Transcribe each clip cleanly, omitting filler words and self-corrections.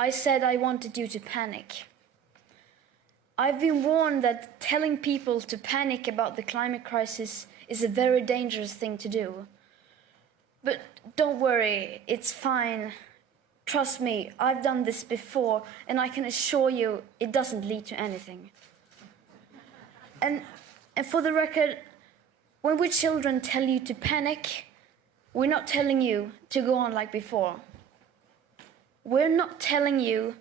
I said I wanted you to panic. I've been warned that telling people to panic about the climate crisis is a very dangerous thing to do. But don't worry, it's fine. Trust me, I've done this before, and I can assure you it doesn't lead to anything. And for the record, when we children tell you to panic, we're not telling you to go on like before. We're not telling you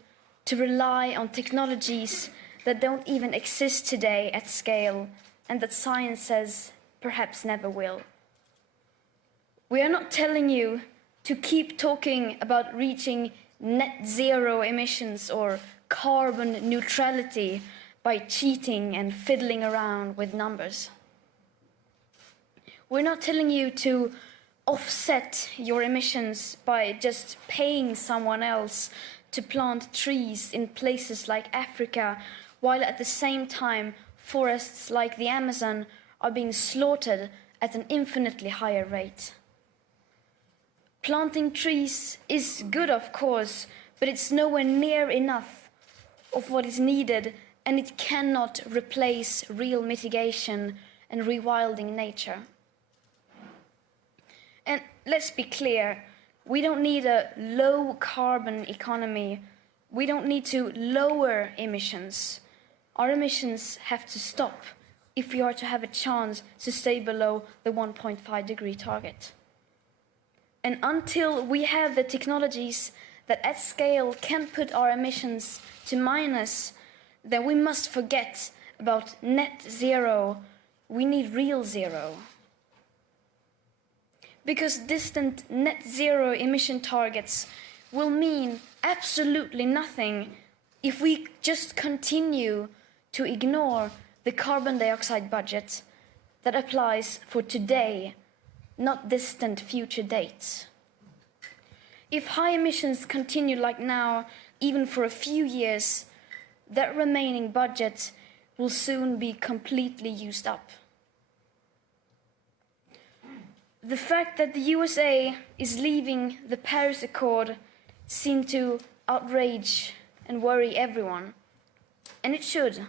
to rely on technologies that don't even exist today at scale and that science says perhaps never will. We are not telling you to keep talking about reaching net zero emissions or carbon neutrality by cheating and fiddling around with numbers. We're not telling you to offset your emissions by just paying someone else to plant trees in places like Africa, while at the same time forests like the Amazon are being slaughtered at an infinitely higher rate. Planting trees is good, of course, but it's nowhere near enough of what is needed, and it cannot replace real mitigation and rewilding nature. And let's be clear, we don't need a low-carbon economy. We don't need to lower emissions. Our emissions have to stop if we are to have a chance to stay below the 1.5-degree target. And until we have the technologies that at scale can put our emissions to minus, then we must forget about net zero. We need real zero. Because distant net zero emission targets will mean absolutely nothing if we just continue to ignore the carbon dioxide budget that applies for today, not distant future dates. If high emissions continue like now, even for a few years, that remaining budget will soon be completely used up. The fact that the USA is leaving the Paris Accord seemed to outrage and worry everyone, and it should.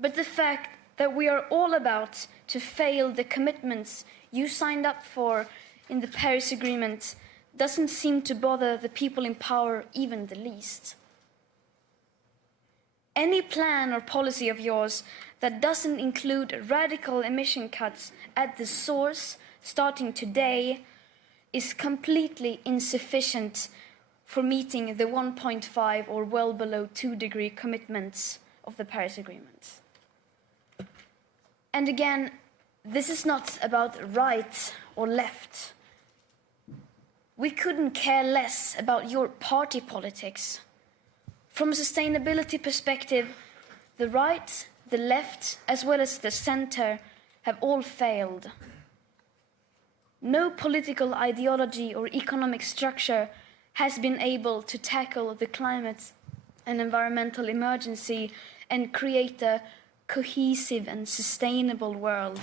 But the fact that we are all about to fail the commitments you signed up for in the Paris Agreement doesn't seem to bother the people in power even the least. Any plan or policy of yours that doesn't include radical emission cuts at the source starting today is completely insufficient for meeting the 1.5 or well below 2-degree commitments of the Paris Agreement. And again, this is not about right or left. We couldn't care less about your party politics. From a sustainability perspective, the right, the left, as well as the center have all failed. No political ideology or economic structure has been able to tackle the climate and environmental emergency and create a cohesive and sustainable world.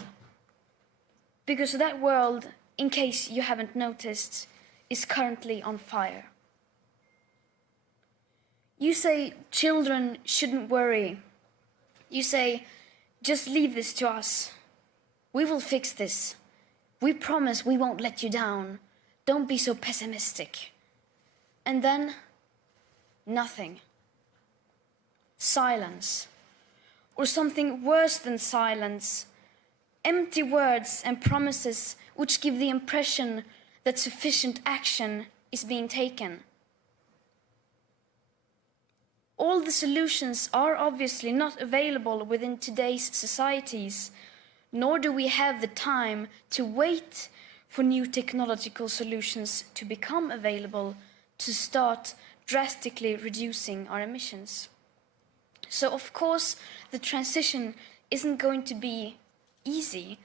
Because that world, in case you haven't noticed, is currently on fire. You say children shouldn't worry. You say, just leave this to us. We will fix this. We promise we won't let you down. Don't be so pessimistic. And then, nothing. Silence. Or something worse than silence. Empty words and promises which give the impression that sufficient action is being taken. All the solutions are obviously not available within today's societies, nor do we have the time to wait for new technological solutions to become available to start drastically reducing our emissions. So, of course, the transition isn't going to be easy.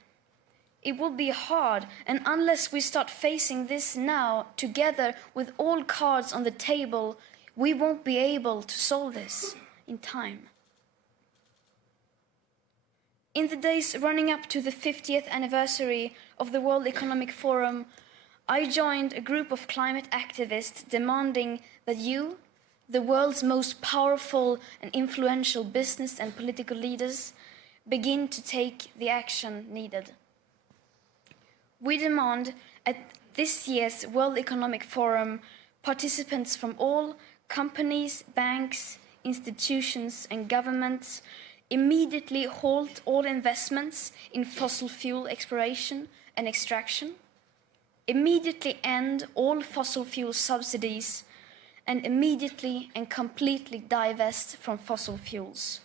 It will be hard, and unless we start facing this now, together with all cards on the table, we won't be able to solve this in time. In the days running up to the 50th anniversary of the World Economic Forum, I joined a group of climate activists demanding that you, the world's most powerful and influential business and political leaders begin to take the action needed. We demand at this year's World Economic Forum participants from all companies, banks, institutions and governments immediately halt all investments in fossil fuel exploration and extraction, immediately end all fossil fuel subsidies, and immediately and completely divest from fossil fuels.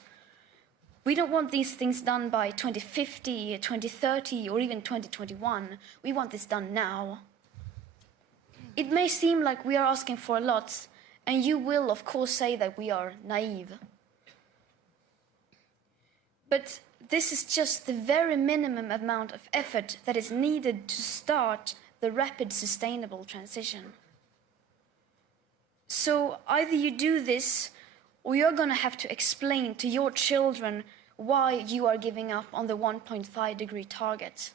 We don't want these things done by 2050, 2030, or even 2021. We want this done now. It may seem like we are asking for a lot, and you will, of course, say that we are naive. But this is just the very minimum amount of effort that is needed to start the rapid sustainable transition. So either you do this, or you're going to have to explain to your children why you are giving up on the 1.5 degree target.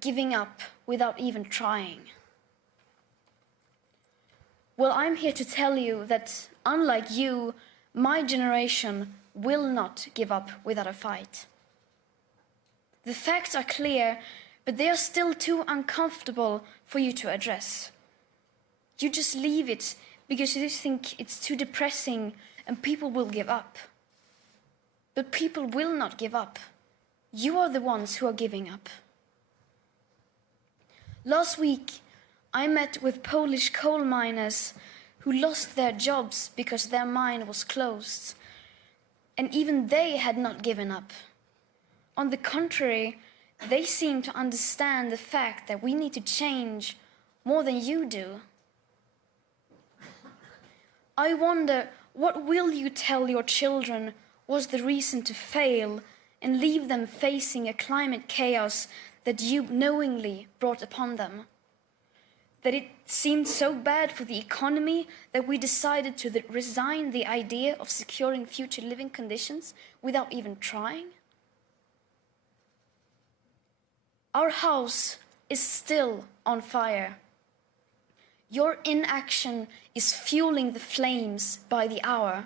Giving up without even trying. Well, I'm here to tell you that, unlike you, my generation will not give up without a fight. The facts are clear, but they are still too uncomfortable for you to address. You just leave it because you think it's too depressing and people will give up. But people will not give up. You are the ones who are giving up. Last week, I met with Polish coal miners who lost their jobs because their mine was closed. And even they had not given up. On the contrary, they seem to understand the fact that we need to change more than you do. I wonder, what will you tell your children was the reason to fail and leave them facing a climate chaos that you knowingly brought upon them? That it seemed so bad for the economy that we decided to resign the idea of securing future living conditions without even trying? Our house is still on fire. Your inaction is fueling the flames by the hour.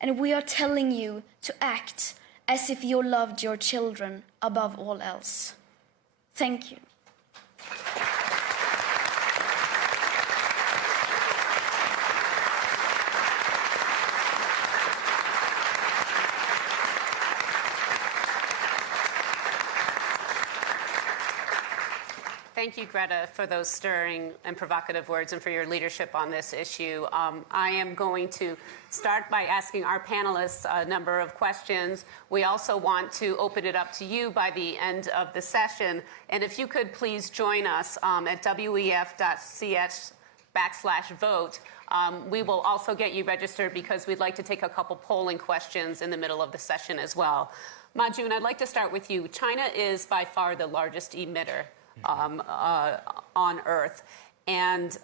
And we are telling you to act as if you loved your children above all else. Thank you. Thank you, Greta, for those stirring and provocative words and for your leadership on this issue. I am going to start by asking our panelists a number of questions. We also want to open it up to you by the end of the session. And if you could please join us at wef.ch/vote. We will also get you registered because we'd like to take a couple polling questions in the middle of the session as well. Majun, I'd like to start with you. China is by far the largest emitter on Earth. And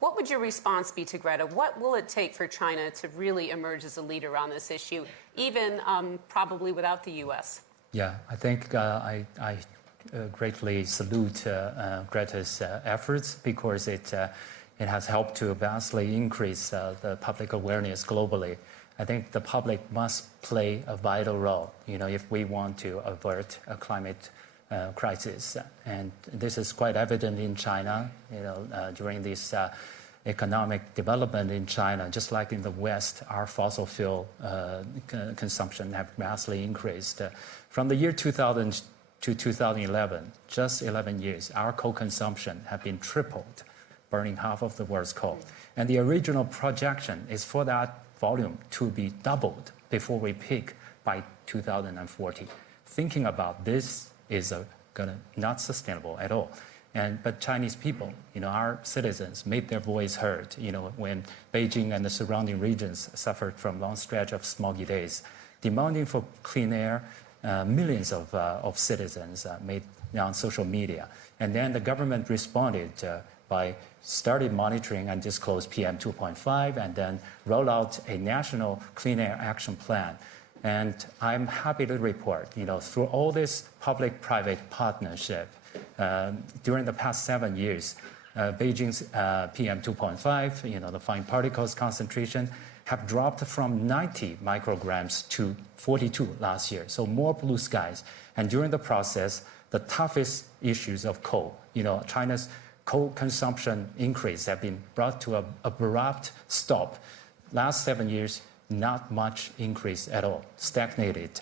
what would your response be to Greta? What will it take for China to really emerge as a leader on this issue, even probably without the U.S.? Yeah, I think I greatly salute Greta's efforts because it has helped to vastly increase the public awareness globally. I think the public must play a vital role, if we want to avert a climate crisis. And this is quite evident in China, during this economic development in China. Just like in the West, our fossil fuel consumption have vastly increased. From the year 2000 to 2011, just 11 years, our coal consumption have been tripled, burning half of the world's coal. And the original projection is for that volume to be doubled before we peak by 2040. Thinking about this is not sustainable at all. But Chinese people, our citizens, made their voice heard, when Beijing and the surrounding regions suffered from long stretch of smoggy days. Demanding for clean air, millions of citizens made on social media. And then the government responded by started monitoring and disclosed PM 2.5 and then roll out a national clean air action plan. And I'm happy to report, through all this public-private partnership, during the past 7 years, Beijing's PM 2.5, the fine particles concentration, have dropped from 90 micrograms to 42 last year. So more blue skies. And during the process, the toughest issues of coal, China's coal consumption increase have been brought to an abrupt stop. Last 7 years, not much increase at all, stagnated.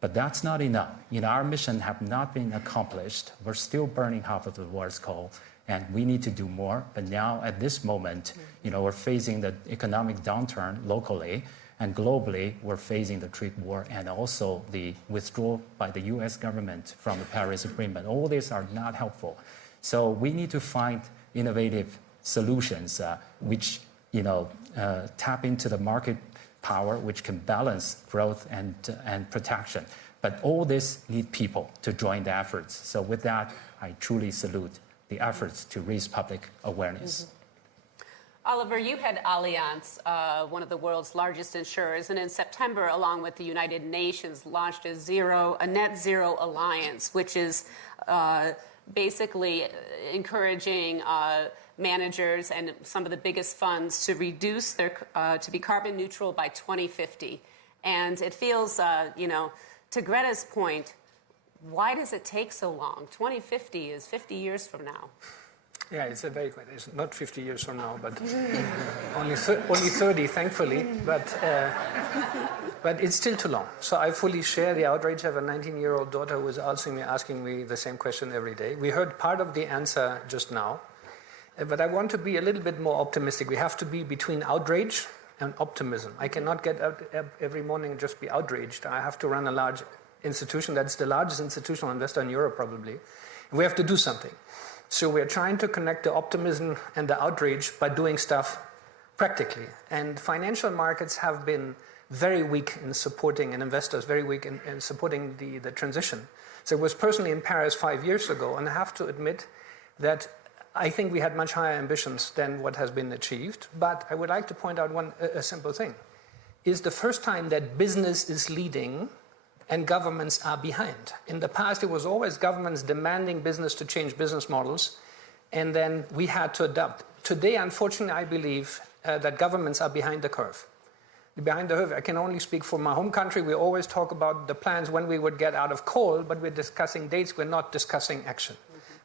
But that's not enough. Our mission have not been accomplished. We're still burning half of the world's coal, and we need to do more. But now, at this moment, we're facing the economic downturn locally, and globally, we're facing the trade war and also the withdrawal by the U.S. government from the Paris Agreement. All these are not helpful. So we need to find innovative solutions which tap into the market power, which can balance growth and protection. But all this need people to join the efforts. So with that, I truly salute the efforts to raise public awareness. Mm-hmm. Oliver, you had Allianz, one of the world's largest insurers, and in September, along with the United Nations, launched a net zero alliance, which is basically encouraging managers and some of the biggest funds to reduce to be carbon neutral by 2050. And it feels, to Greta's point, why does it take so long? 2050 is 50 years from now. Yeah, it's a very good. It's not 50 years from now, but only 30, thankfully. But it's still too long. So I fully share the outrage. I have a 19-year-old daughter who is asking me the same question every day. We heard part of the answer just now, but I want to be a little bit more optimistic. We have to be between outrage and optimism. I cannot get up every morning and just be outraged. I have to run a large institution. That's the largest institutional investor in Europe, probably. And we have to do something. So we're trying to connect the optimism and the outrage by doing stuff practically. And financial markets have been very weak in supporting, and investors very weak in supporting the transition. So I was personally in Paris 5 years ago, and I have to admit that I think we had much higher ambitions than what has been achieved. But I would like to point out a simple thing. It's the first time that business is leading and governments are behind. In the past, it was always governments demanding business to change business models, and then we had to adapt. Today, unfortunately, I believe that governments are behind the curve. Behind the curve, I can only speak for my home country. We always talk about the plans when we would get out of coal, but we're discussing dates, we're not discussing action.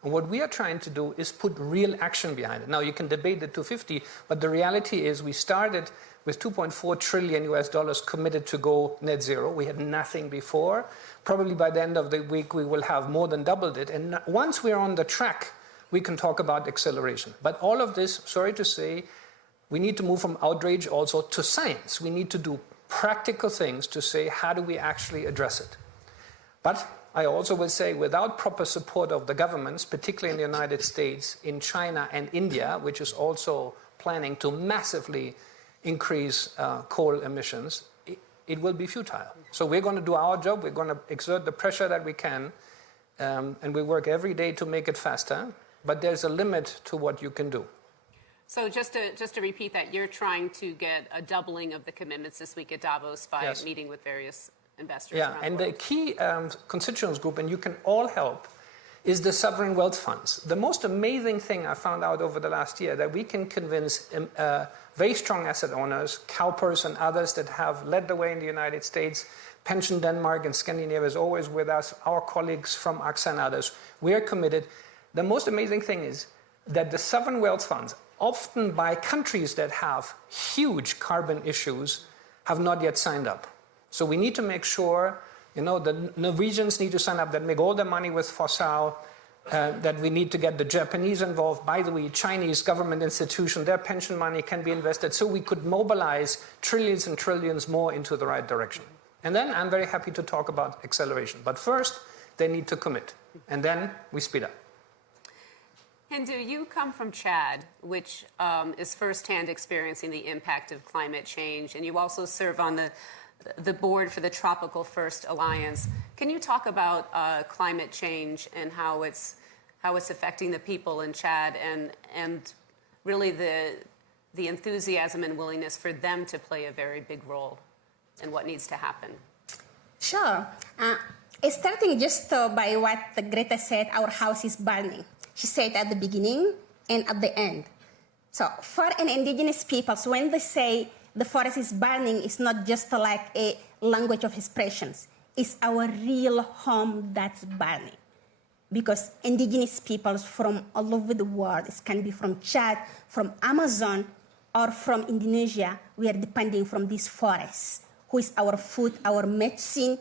And what we are trying to do is put real action behind it. Now, you can debate the 250, but the reality is we started with $2.4 trillion committed to go net zero. We had nothing before. Probably by the end of the week, we will have more than doubled it. And once we're on the track, we can talk about acceleration. But all of this, sorry to say, we need to move from outrage also to science. We need to do practical things to say, how do we actually address it? But I also will say, without proper support of the governments, particularly in the United States, in China and India, which is also planning to massively increase coal emissions, it will be futile. So we're going to do our job. We're going to exert the pressure that we can, and we work every day to make it faster. But there's a limit to what you can do. So just to repeat that, you're trying to get a doubling of the commitments this week at Davos by meeting with various investors. Yeah, and the key constituents group, and you can all help, is the sovereign wealth funds. The most amazing thing I found out over the last year, that we can convince very strong asset owners, CalPERS and others that have led the way in the United States, Pension Denmark and Scandinavia is always with us, our colleagues from AXA and others, we are committed. The most amazing thing is that the sovereign wealth funds, often by countries that have huge carbon issues, have not yet signed up. So we need to make sure, the Norwegians need to sign up, that make all the money with fossil, that we need to get the Japanese involved. By the way, Chinese government institution, their pension money can be invested, so we could mobilize trillions and trillions more into the right direction. And then I'm very happy to talk about acceleration. But first, they need to commit, and then we speed up. Hindou, you come from Chad, which is firsthand experiencing the impact of climate change, and you also serve on the board for the Tropical First Alliance. Can you talk about climate change and how it's affecting the people in Chad, and really the enthusiasm and willingness for them to play a very big role in what needs to happen? Sure. Starting just by what Greta said, our house is burning. She said at the beginning, and at the end. So for an indigenous peoples, when they say the forest is burning, it's not just like a language of expressions. It's our real home that's burning. Because indigenous peoples from all over the world, it can be from Chad, from Amazon, or from Indonesia, we are depending from these forests, who is our food, our medicine,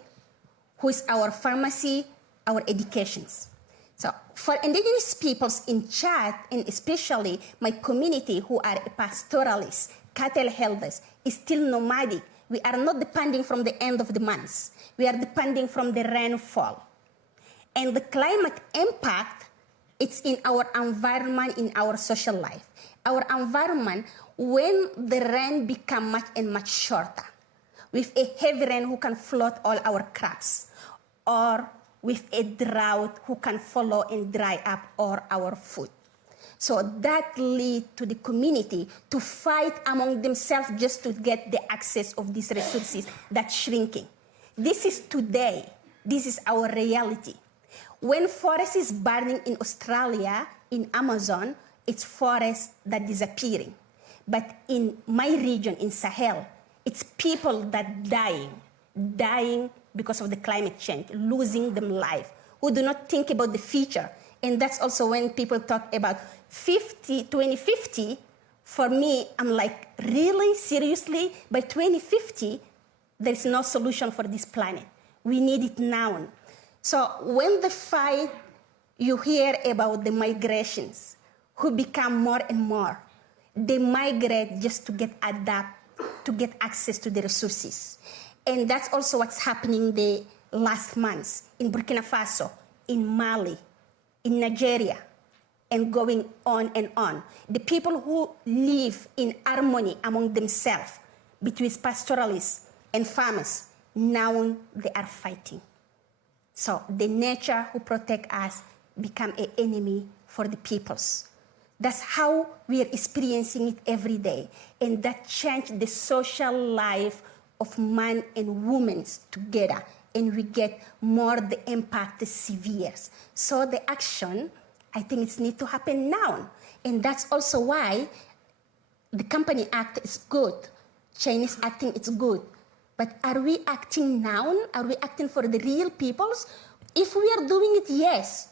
who is our pharmacy, our educations. So for indigenous peoples in Chad, and especially my community who are pastoralists, cattle herders, is still nomadic. We are not depending from the end of the months. We are depending from the rainfall. And the climate impact, it's in our environment, in our social life. Our environment, when the rain become much and much shorter, with a heavy rain who can flood all our crops, or with a drought who can follow and dry up all our food. So that leads to the community to fight among themselves just to get the access of these resources that's shrinking. This is today. This is our reality. When forest is burning in Australia, in Amazon, it's forest that disappearing. But in my region, in Sahel, it's people that dying because of the climate change, losing them life, who do not think about the future. And that's also when people talk about 2050, for me, I'm like, really, seriously? By 2050, there's no solution for this planet. We need it now. So when the fight, you hear about the migrations, who become more and more. They migrate just to get adapt, to get access to the resources. And that's also what's happening the last months in Burkina Faso, in Mali, in Nigeria, and going on and on. The people who live in harmony among themselves, between pastoralists and farmers, now they are fighting. So the nature who protect us become an enemy for the peoples. That's how we are experiencing it every day. And that changed the social life of man and women together. And we get more the impact, the severe. So the action, I think it needs to happen now. And that's also why the Company Act is good. Chinese acting is good. But are we acting now? Are we acting for the real peoples? If we are doing it, yes.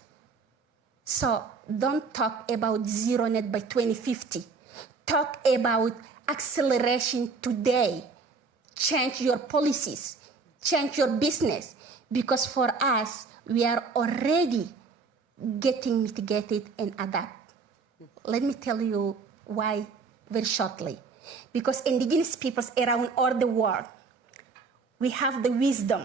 So don't talk about zero net by 2050. Talk about acceleration today. Change your policies. Change your business. Because for us, we are already getting mitigated and adapt. Let me tell you why very shortly. Because indigenous peoples around all the world, we have the wisdom.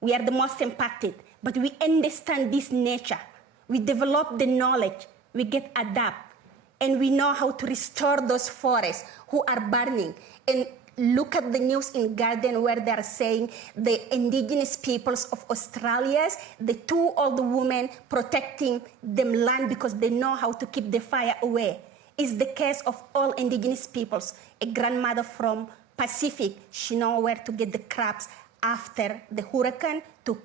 We are the most impacted, but we understand this nature. We develop the knowledge. We get adapt, and we know how to restore those forests who are burning. And look at the news in Guardian where they are saying the indigenous peoples of Australia, the two old women protecting them land because they know how to keep the fire away. It's the case of all indigenous peoples. A grandmother from Pacific, she knows where to get the crops after the hurricane to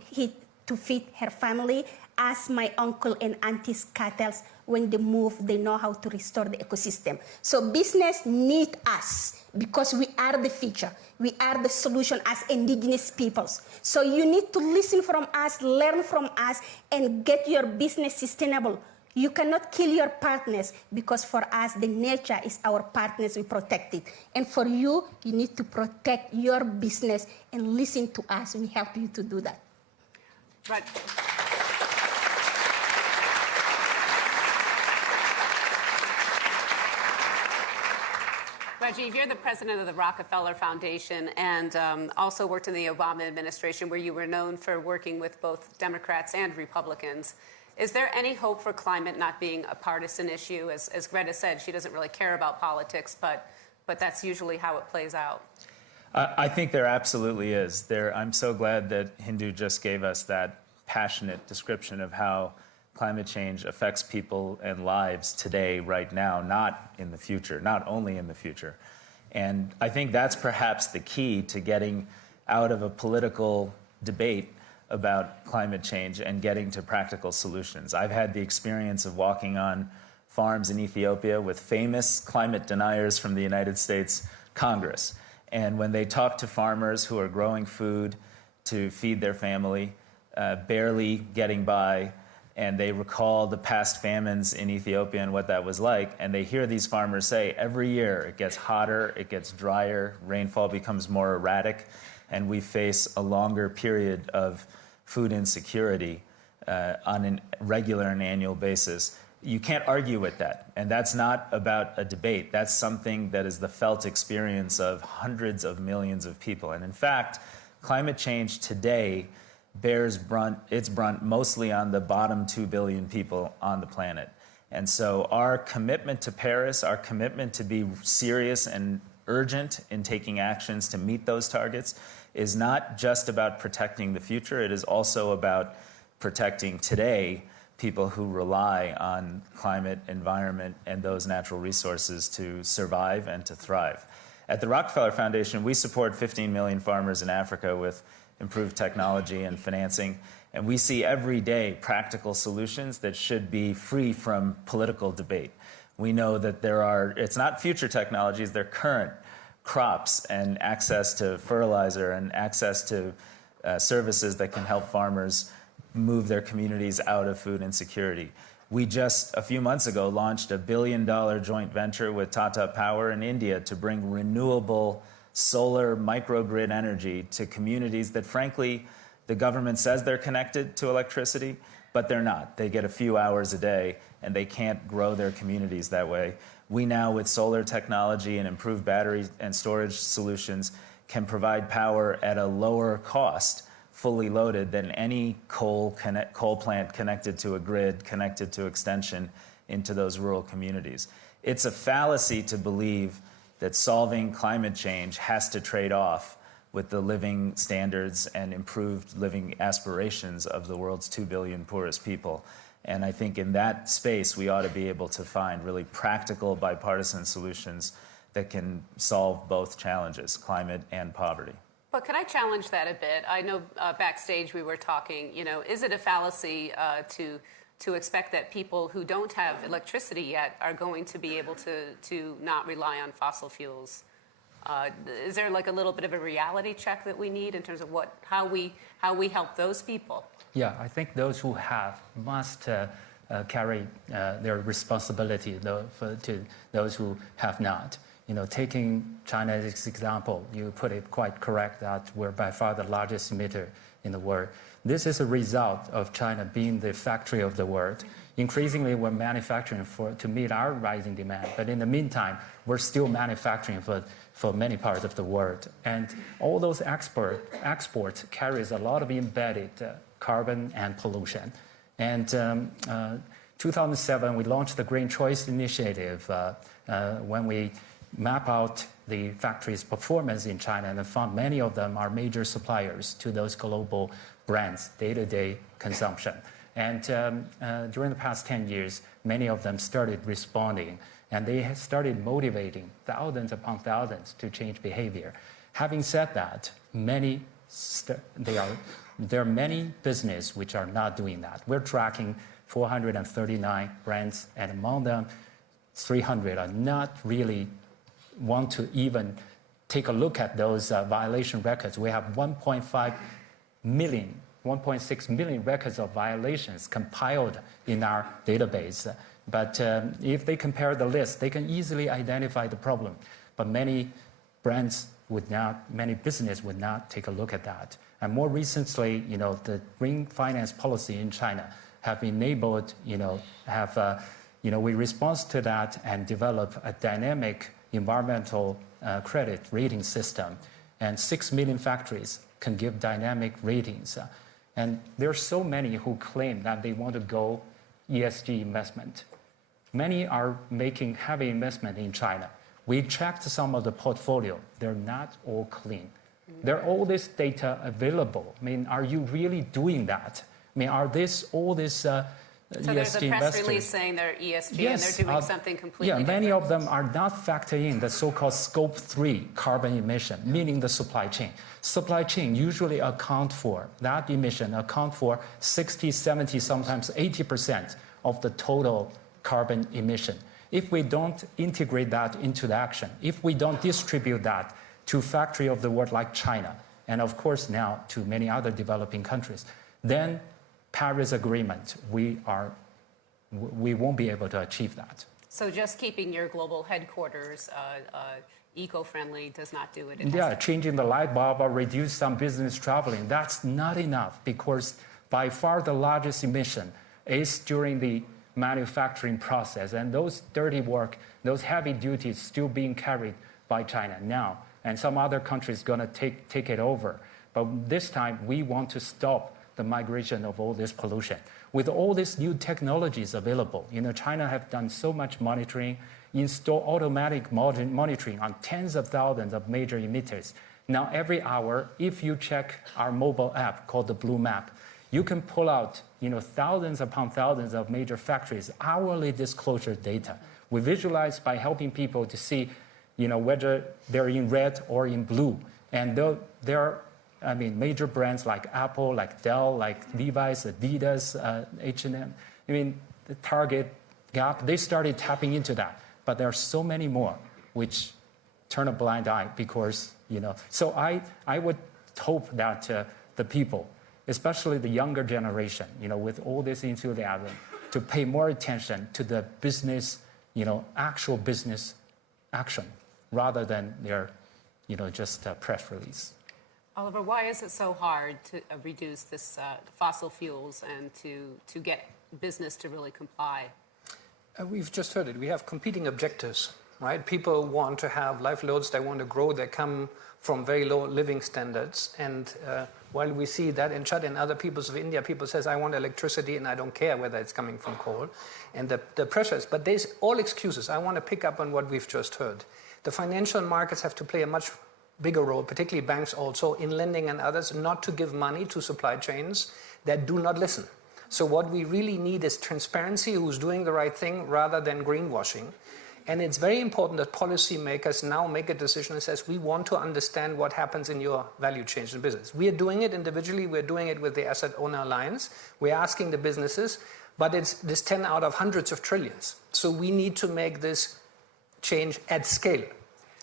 feed her family. As my uncle and auntie's cattle, when they move, they know how to restore the ecosystem. So business need us because we are the future. We are the solution as indigenous peoples. So you need to listen from us, learn from us, and get your business sustainable. You cannot kill your partners because for us, the nature is our partners, we protect it. And for you, you need to protect your business and listen to us. We help you to do that. Right. Rajiv, you're the president of the Rockefeller Foundation and also worked in the Obama administration where you were known for working with both Democrats and Republicans. Is there any hope for climate not being a partisan issue? As Greta said, she doesn't really care about politics, but that's usually how it plays out. I think there absolutely is. I'm so glad that Hindou just gave us that passionate description of how climate change affects people and lives today, right now, not in the future, not only in the future. And I think that's perhaps the key to getting out of a political debate about climate change and getting to practical solutions. I've had the experience of walking on farms in Ethiopia with famous climate deniers from the United States Congress. And when they talk to farmers who are growing food to feed their family, barely getting by, and they recall the past famines in Ethiopia and what that was like, and they hear these farmers say every year it gets hotter, it gets drier, rainfall becomes more erratic, and we face a longer period of food insecurity on a regular and annual basis. You can't argue with that, and that's not about a debate. That's something that is the felt experience of hundreds of millions of people. And in fact, climate change today bears its brunt mostly on the bottom 2 billion people on the planet. And so our commitment to Paris, our commitment to be serious and urgent in taking actions to meet those targets is not just about protecting the future, it is also about protecting today people who rely on climate, environment, and those natural resources to survive and to thrive. At the Rockefeller Foundation, we support 15 million farmers in Africa with improved technology and financing, and we see every day practical solutions that should be free from political debate. We know that it's not future technologies, they're current crops and access to fertilizer and access to services that can help farmers move their communities out of food insecurity. We just, a few months ago, launched a $1 billion joint venture with Tata Power in India to bring renewable solar microgrid energy to communities that, frankly, the government says they're connected to electricity, but they're not. They get a few hours a day, and they can't grow their communities that way. We now, with solar technology and improved battery and storage solutions, can provide power at a lower cost, fully loaded, than any coal plant connected to a grid, connected to extension into those rural communities. It's a fallacy to believe that solving climate change has to trade off with the living standards and improved living aspirations of the world's 2 billion poorest people. And I think in that space, we ought to be able to find really practical bipartisan solutions that can solve both challenges, climate and poverty. But can I challenge that a bit? I know backstage we were talking, is it a fallacy to expect that people who don't have electricity yet are going to be able to not rely on fossil fuels? Is there like a little bit of a reality check that we need in terms of how we help those people? Yeah, I think those who have must carry their responsibility to those who have not. Taking China as an example, you put it quite correct that we're by far the largest emitter in the world. This is a result of China being the factory of the world. Increasingly, we're manufacturing to meet our rising demand, but in the meantime, we're still manufacturing for many parts of the world. And all those exports carries a lot of embedded carbon and pollution. And 2007, we launched the Green Choice Initiative when we map out the factory's performance in China and found many of them are major suppliers to those global brands' day-to-day consumption. And during the past 10 years, many of them started responding, and they have started motivating thousands upon thousands to change behavior. Having said that, there are many businesses which are not doing that. We're tracking 439 brands, and among them, 300 are not really want to even take a look at those violation records. We have 1.6 million records of violations compiled in our database. But if they compare the list, they can easily identify the problem. But many brands many businesses would not take a look at that. And more recently, the green finance policy in China have enabled, we respond to that and develop a dynamic environmental credit rating system. And 6 million factories can give dynamic ratings. And there are so many who claim that they want to go ESG investment. Many are making heavy investment in China. We checked some of the portfolio. They're not all clean. There are all this data available. Are you really doing that? Are all this So there's a press release saying they're ESG, yes, and they're doing something completely different. Many of them are not factoring in the so-called Scope 3 carbon emission, meaning the supply chain. Supply chain usually account for 60, 70, sometimes 80% of the total carbon emission. If we don't integrate that into the action, if we don't distribute that to factories of the world like China, and of course now to many other developing countries, then Paris Agreement, we won't be able to achieve that. So just keeping your global headquarters eco-friendly does not do it. Yeah, changing the light bulb or reduce some business traveling, that's not enough, because by far the largest emission is during the manufacturing process, and those dirty work, those heavy duties still being carried by China now, and some other countries going to take it over. But this time we want to stop the migration of all this pollution. With all these new technologies available, China have done so much monitoring, install automatic monitoring on tens of thousands of major emitters. Now every hour, if you check our mobile app called the Blue Map, you can pull out thousands upon thousands of major factories' hourly disclosure data. We visualize by helping people to see whether they're in red or in blue. And there are major brands like Apple, like Dell, like Levi's, Adidas, H&M, the Target, Gap, they started tapping into that. But there are so many more which turn a blind eye because, So I would hope that the people, especially the younger generation, with all this enthusiasm, to pay more attention to the business, actual business action rather than their, just press release. Oliver, why is it so hard to reduce this fossil fuels and to get business to really comply? We've just heard it. We have competing objectives, right? People want to have life loads, they want to grow, they come from very low living standards. And while we see that in Chad and other peoples of India, people says, I want electricity and I don't care whether it's coming from coal. And the pressures, but there's all excuses. I want to pick up on what we've just heard. The financial markets have to play a much bigger role, particularly banks also, in lending and others, not to give money to supply chains that do not listen. So what we really need is transparency, who's doing the right thing, rather than greenwashing. And it's very important that policymakers now make a decision that says, we want to understand what happens in your value chain in business. We are doing it individually. We're doing it with the Asset Owner Alliance. We're asking the businesses, but it's this 10 out of hundreds of trillions. So we need to make this change at scale.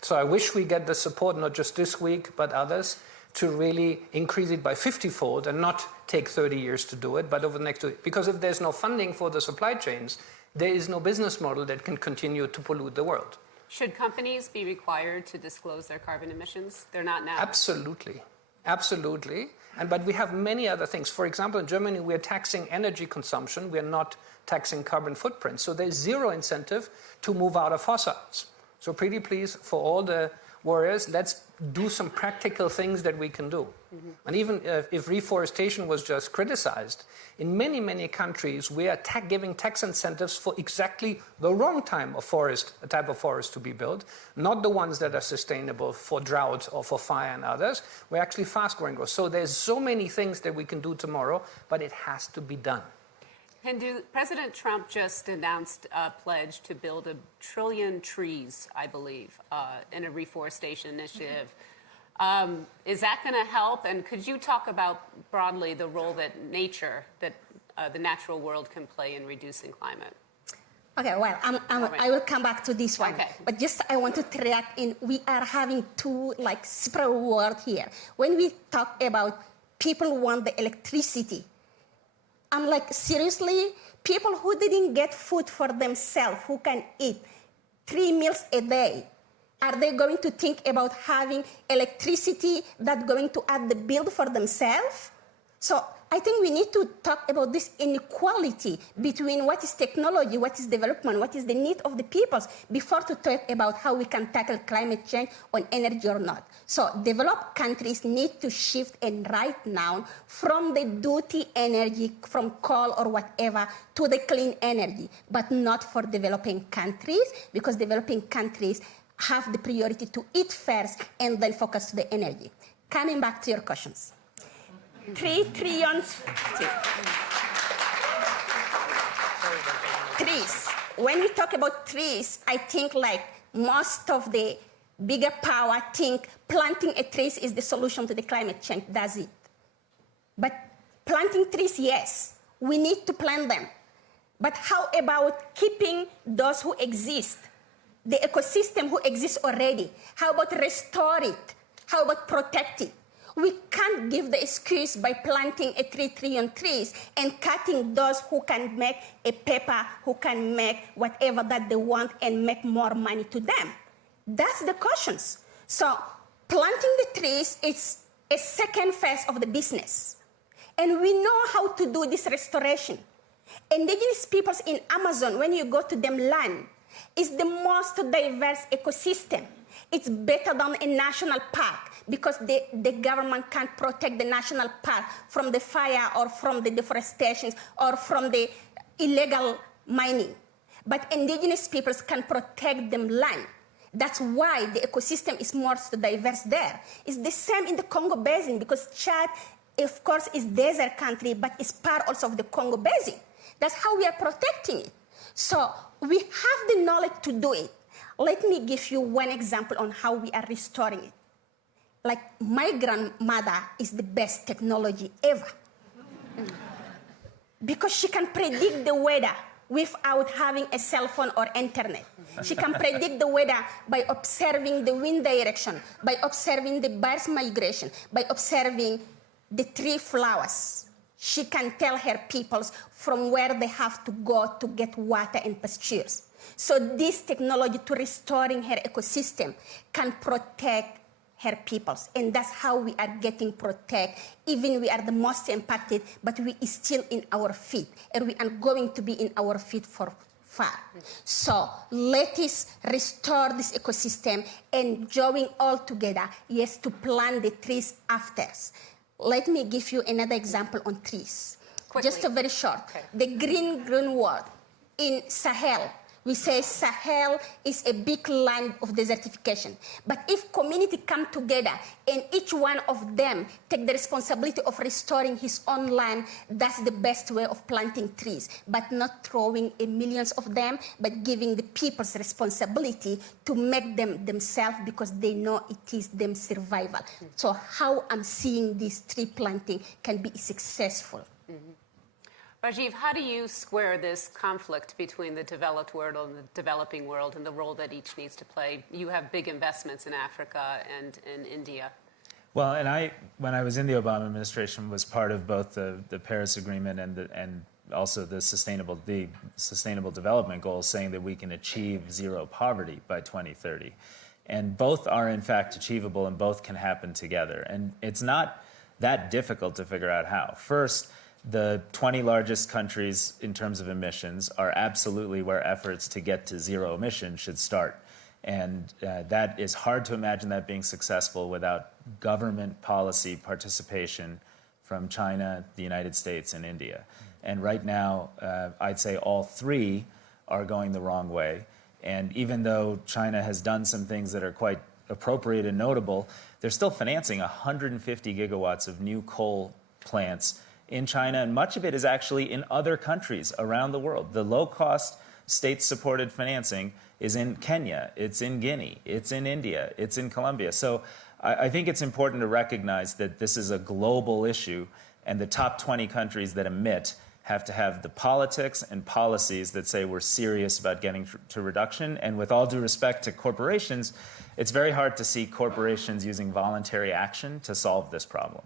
So I wish we get the support, not just this week, but others, to really increase it by 50-fold and not take 30 years to do it, but over the next 2 years. Because if there's no funding for the supply chains, there is no business model that can continue to pollute the world. Should companies be required to disclose their carbon emissions? They're not now. Absolutely. Absolutely. But we have many other things. For example, in Germany, we are taxing energy consumption. We are not taxing carbon footprint. So there's zero incentive to move out of fossils. So pretty please, for all the warriors, let's do some practical things that we can do. Mm-hmm. And even if reforestation was just criticized, in many, many countries, we are giving tax incentives for exactly the wrong type of forest to be built, not the ones that are sustainable for drought or for fire and others. We're actually fast-growing growth. So there's so many things that we can do tomorrow, but it has to be done. Hindou, President Trump just announced a pledge to build 1 trillion trees, I believe, in a reforestation initiative. Is that going to help? And could you talk about broadly the role that the natural world can play in reducing climate? Okay, well, I will come back to this one. Okay. But just I want to react in, we are having two separate words here. When we talk about people want the electricity, I'm like, seriously? People who didn't get food for themselves, who can eat 3 meals a day, are they going to think about having electricity that's going to add the bill for themselves? So I think we need to talk about this inequality between what is technology, what is development, what is the need of the peoples, before to talk about how we can tackle climate change on energy or not. So developed countries need to shift and right now from the dirty energy, from coal or whatever, to the clean energy, but not for developing countries, because developing countries have the priority to eat first and then focus to the energy. Coming back to your questions. 3 trillion trees. When we talk about trees, I think most of the bigger power think planting a tree is the solution to the climate change. That's it. But planting trees, yes, we need to plant them. But how about keeping those who exist, the ecosystem who exists already? How about restore it? How about protect it? We can't give the excuse by planting 3 trillion trees and cutting those who can make a paper, who can make whatever that they want and make more money to them. That's the cautions. So planting the trees is a second phase of the business. And we know how to do this restoration. Indigenous peoples in Amazon, when you go to them land, is the most diverse ecosystem. It's better than a national park because the government can't protect the national park from the fire or from the deforestation or from the illegal mining. But indigenous peoples can protect them land. That's why the ecosystem is more diverse there. It's the same in the Congo Basin because Chad, of course, is desert country, but it's part also of the Congo Basin. That's how we are protecting it. So we have the knowledge to do it. Let me give you one example on how we are restoring it. Like my grandmother is the best technology ever. Because she can predict the weather without having a cell phone or internet. She can predict the weather by observing the wind direction, by observing the birds' migration, by observing the tree flowers. She can tell her peoples from where they have to go to get water and pastures. So this technology to restoring her ecosystem can protect her peoples. And that's how we are getting protect. Even we are the most impacted, but we is still in our feet. And we are going to be in our feet for far. So let us restore this ecosystem and join all together, yes, to plant the trees after. Let me give you another example on trees. Quickly. Just a very short. Okay. The green word in Sahel, we say Sahel is a big land of desertification. But if community come together and each one of them take the responsibility of restoring his own land, that's the best way of planting trees. But not throwing millions of them, but giving the people's responsibility to make them themselves because they know it is them survival. So how I'm seeing this tree planting can be successful. Rajiv, how do you square this conflict between the developed world and the developing world and the role that each needs to play? You have big investments in Africa and in India. Well, and when I was in the Obama administration, was part of both the Paris Agreement and also the sustainable development goals, saying that we can achieve zero poverty by 2030. And both are, in fact, achievable and both can happen together. And it's not that difficult to figure out how. First, the 20 largest countries in terms of emissions are absolutely where efforts to get to zero emissions should start. And that is hard to imagine that being successful without government policy participation from China, the United States, and India. And right now, I'd say all three are going the wrong way. And even though China has done some things that are quite appropriate and notable, they're still financing 150 gigawatts of new coal plants in China, and much of it is actually in other countries around the world. The low-cost state-supported financing is in Kenya, it's in Guinea, it's in India, it's in Colombia. So I think it's important to recognize that this is a global issue, and the top 20 countries that emit have to have the politics and policies that say we're serious about getting to reduction. And with all due respect to corporations, it's very hard to see corporations using voluntary action to solve this problem.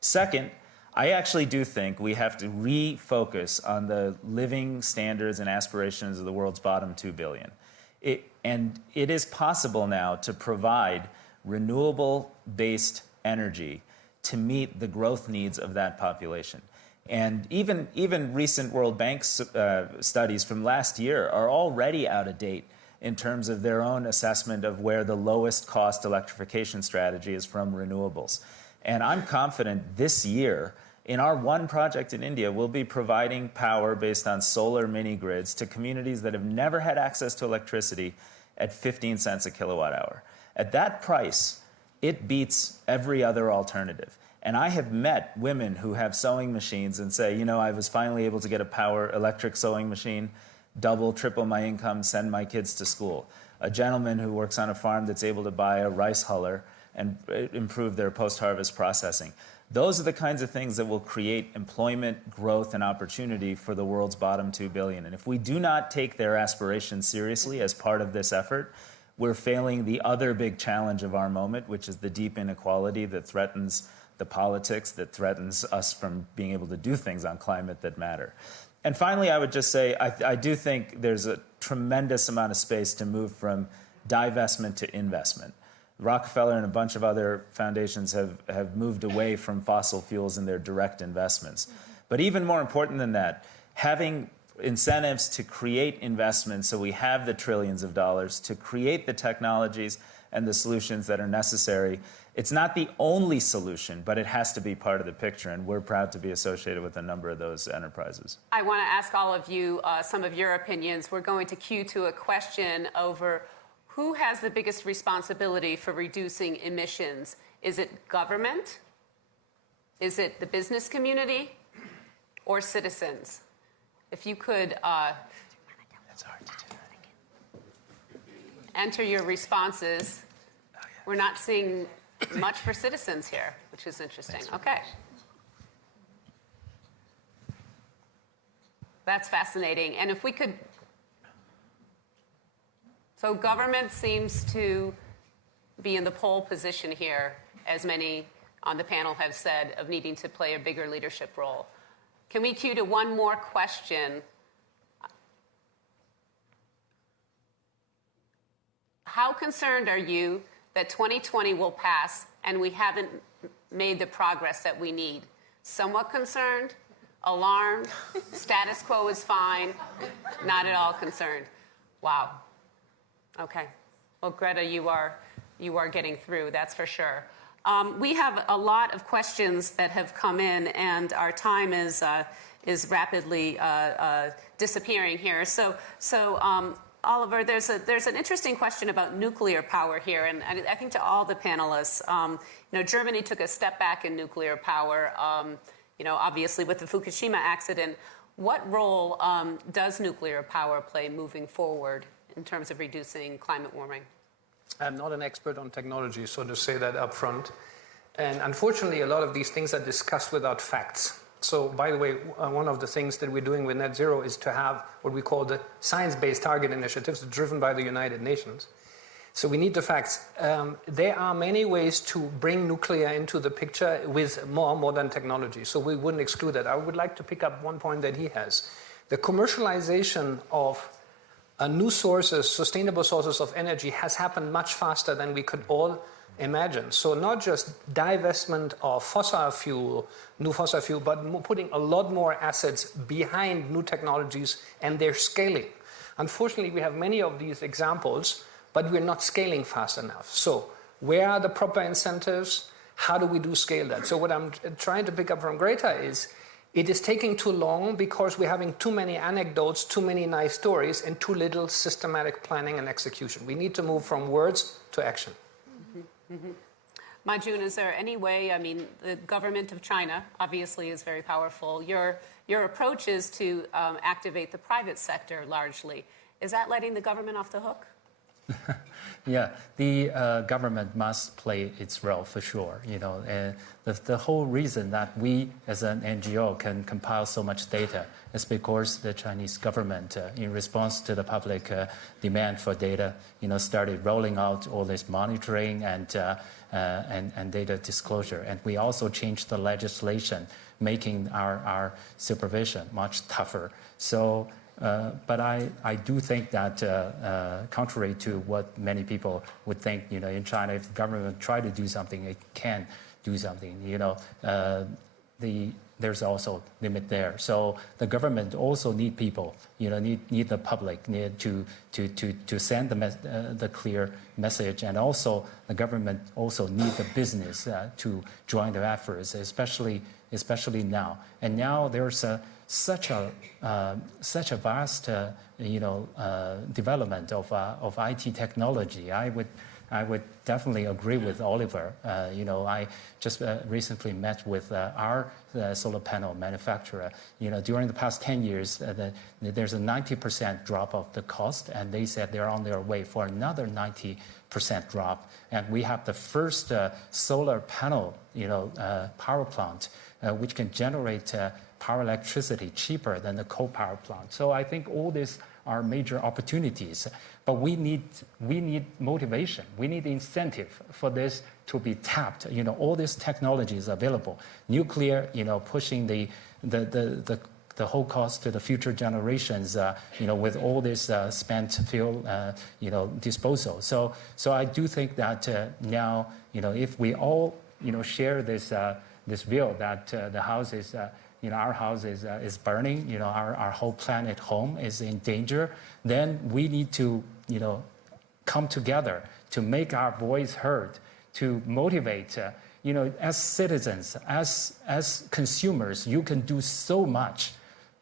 Second, I actually do think we have to refocus on the living standards and aspirations of the world's bottom 2 billion. And it is possible now to provide renewable-based energy to meet the growth needs of that population. And even recent World Bank studies from last year are already out of date in terms of their own assessment of where the lowest cost electrification strategy is from renewables. And I'm confident this year, in our one project in India, we'll be providing power based on solar mini-grids to communities that have never had access to electricity at 15 cents a kilowatt hour. At that price, it beats every other alternative. And I have met women who have sewing machines and say, you know, I was finally able to get a electric sewing machine, double, triple my income, send my kids to school. A gentleman who works on a farm that's able to buy a rice huller and improve their post-harvest processing. Those are the kinds of things that will create employment, growth, and opportunity for the world's bottom 2 billion. And if we do not take their aspirations seriously as part of this effort, we're failing the other big challenge of our moment, which is the deep inequality that threatens the politics, that threatens us from being able to do things on climate that matter. And finally, I would just say, I do think there's a tremendous amount of space to move from divestment to investment. Rockefeller and a bunch of other foundations have moved away from fossil fuels in their direct investments. But even more important than that, having incentives to create investments so we have the trillions of dollars to create the technologies and the solutions that are necessary. It's not the only solution, but it has to be part of the picture, and we're proud to be associated with a number of those enterprises. I want to ask all of you some of your opinions. We're going to cue to a question over who has the biggest responsibility for reducing emissions. Is it government? Is it the business community? Or citizens? If you could enter your responses. We're not seeing much for citizens here, which is interesting. Okay. That's fascinating. And if we could... So government seems to be in the pole position here, as many on the panel have said, of needing to play a bigger leadership role. Can we cue to one more question? How concerned are you that 2020 will pass and we haven't made the progress that we need? Somewhat concerned? Alarmed? Status quo is fine? Not at all concerned? Wow. Okay. Well, Greta, you are getting through, that's for sure. We have a lot of questions that have come in, and our time is rapidly disappearing here. So Oliver, there's an interesting question about nuclear power here, and I think to all the panelists, Germany took a step back in nuclear power, obviously with the Fukushima accident. What role does nuclear power play moving forward in terms of reducing climate warming? I'm not an expert on technology, so to say that up front. And unfortunately, a lot of these things are discussed without facts. So, by the way, one of the things that we're doing with Net Zero is to have what we call the science-based target initiatives driven by the United Nations. So we need the facts. There are many ways to bring nuclear into the picture with more modern technology. So we wouldn't exclude that. I would like to pick up one point that he has. The commercialization of new sources, sustainable sources of energy has happened much faster than we could all imagine. So not just divestment of new fossil fuel, but putting a lot more assets behind new technologies and their scaling. Unfortunately, we have many of these examples, but we're not scaling fast enough. So where are the proper incentives? How do we scale that? So what I'm trying to pick up from Greta is, it is taking too long because we're having too many anecdotes, too many nice stories, and too little systematic planning and execution. We need to move from words to action. Majun, is there any way, the government of China obviously is very powerful. Your approach is to activate the private sector largely. Is that letting the government off the hook? Yeah, the government must play its role for sure. And the whole reason that we, as an NGO, can compile so much data is because the Chinese government, in response to the public demand for data, started rolling out all this monitoring and data disclosure. And we also changed the legislation, making our supervision much tougher. So. But I do think that, contrary to what many people would think, in China, if the government try to do something, it can do something. There's also limit there. So the government also need people, need the public, need to send the clear message, and also the government also need the business to join their efforts, especially now. And now there's such a vast development of IT technology. I I would definitely agree with Oliver. I just recently met with our solar panel manufacturer. During the past 10 years, there's a 90% drop of the cost, and they said they're on their way for another 90% drop. And we have the first solar panel, power plant, which can generate power electricity cheaper than the coal power plant. So I think all these are major opportunities, but we need motivation. We need incentive for this to be tapped. All this technology is available. Nuclear, pushing the whole cost to the future generations, with all this spent fuel, disposal. So I do think that now, if we all, share this view that the house is, our house is burning, our whole planet home is in danger, then we need to, come together to make our voice heard, to motivate, as citizens, as consumers, you can do so much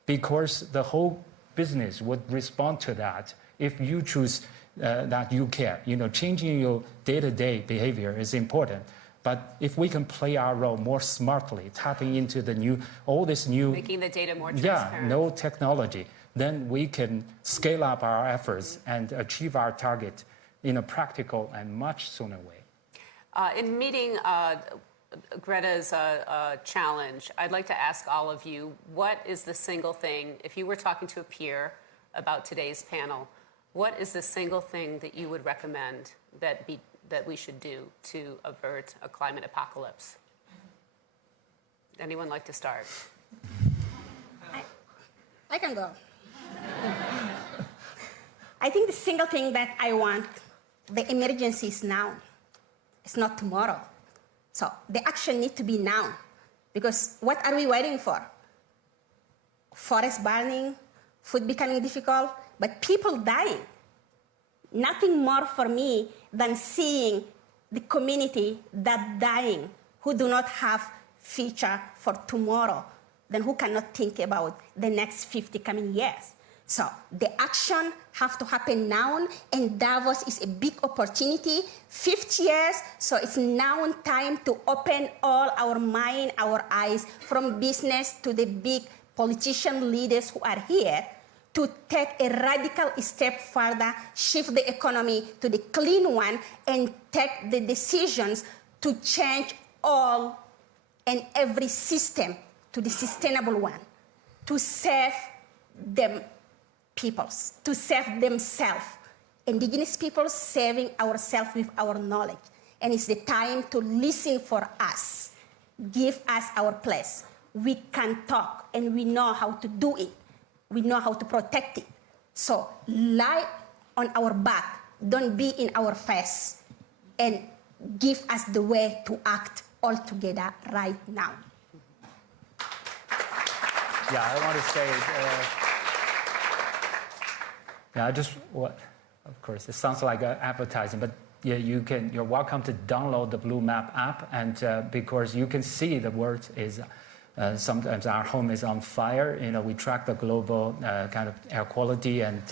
because the whole business would respond to that if you choose that you care. Changing your day-to-day behavior is important. But if we can play our role more smartly, tapping into all this new... Making the data more transparent. No technology, then we can scale up our efforts and achieve our target in a practical and much sooner way. In meeting Greta's challenge, I'd like to ask all of you, what is the single thing, if you were talking to a peer about today's panel, what is the single thing that you would recommend that we should do to avert a climate apocalypse? Anyone like to start? I can go. I think the single thing that I want, the emergency is now. It's not tomorrow. So the action needs to be now. Because what are we waiting for? Forest burning, food becoming difficult, but people dying. Nothing more for me than seeing the community that dying, who do not have future for tomorrow, then who cannot think about the next 50 coming years. So the action have to happen now, and Davos is a big opportunity, 50 years, so it's now time to open all our mind, our eyes, from business to the big politician leaders who are here, to take a radical step further, shift the economy to the clean one, and take the decisions to change all and every system to the sustainable one, to save them peoples, to save themselves. Indigenous peoples saving ourselves with our knowledge. And it's the time to listen for us. Give us our place. We can talk, and we know how to do it. We know how to protect it. So lie on our back, don't be in our face, and give us the way to act all together right now. Yeah, I want to say, of course, it sounds like advertising, but yeah, you're welcome to download the Blue Map app, and because you can see the world is, sometimes our home is on fire. We track the global kind of air quality, and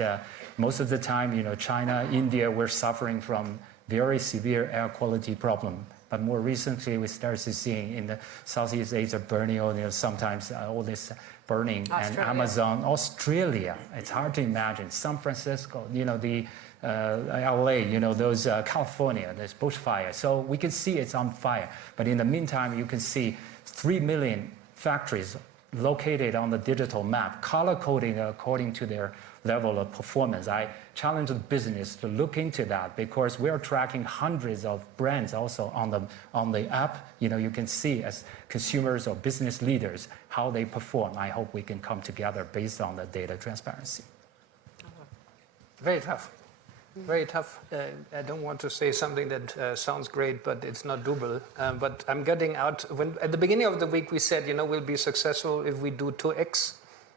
most of the time, China, India, we're suffering from very severe air quality problem. But more recently, we started seeing in the Southeast Asia, Borneo, sometimes all this burning, and Amazon, Australia. It's hard to imagine. San Francisco, the LA, those California, there's bushfire. So we can see it's on fire. But in the meantime, you can see 3 million factories located on the digital map, color coding according to their level of performance. I challenge the business to look into that, because we are tracking hundreds of brands also on the app. You can see as consumers or business leaders how they perform. I hope we can come together based on the data transparency. Very tough. Very tough. I don't want to say something that sounds great, but it's not doable. But I'm getting out. At the beginning of the week, we said, we'll be successful if we do 2x.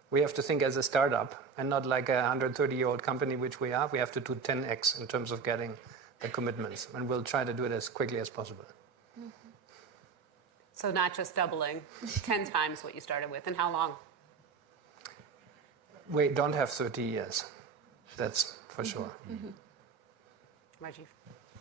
We have to think as a startup and not like a 130-year-old company, which we are. We have to do 10x in terms of getting the commitments. And we'll try to do it as quickly as possible. Mm-hmm. So not just doubling, 10 times what you started with. And how long? We don't have 30 years. That's for sure. Mm-hmm. Rajiv.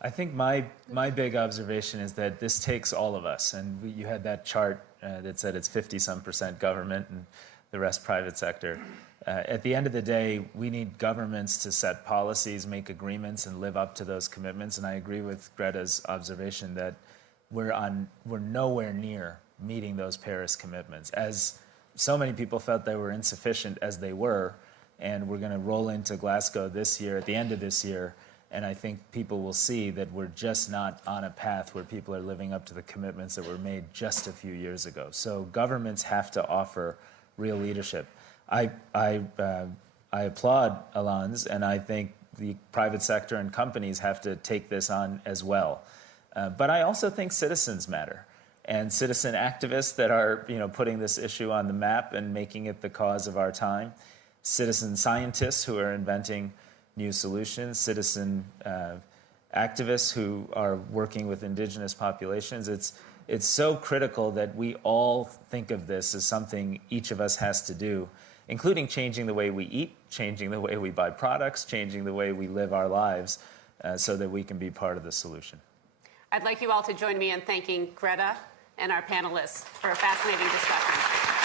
I think my big observation is that this takes all of us. And you had that chart that said it's 50-some% government and the rest private sector. At the end of the day, we need governments to set policies, make agreements, and live up to those commitments. And I agree with Greta's observation that we're nowhere near meeting those Paris commitments. As so many people felt they were insufficient as they were, and we're going to roll into Glasgow this year, at the end of this year, and I think people will see that we're just not on a path where people are living up to the commitments that were made just a few years ago. So governments have to offer real leadership. I applaud Alain's, and I think the private sector and companies have to take this on as well. But I also think citizens matter, and citizen activists that are putting this issue on the map and making it the cause of our time, citizen scientists who are inventing new solutions, citizen activists who are working with indigenous populations. It's so critical that we all think of this as something each of us has to do, including changing the way we eat, changing the way we buy products, changing the way we live our lives so that we can be part of the solution. I'd like you all to join me in thanking Greta and our panelists for a fascinating discussion.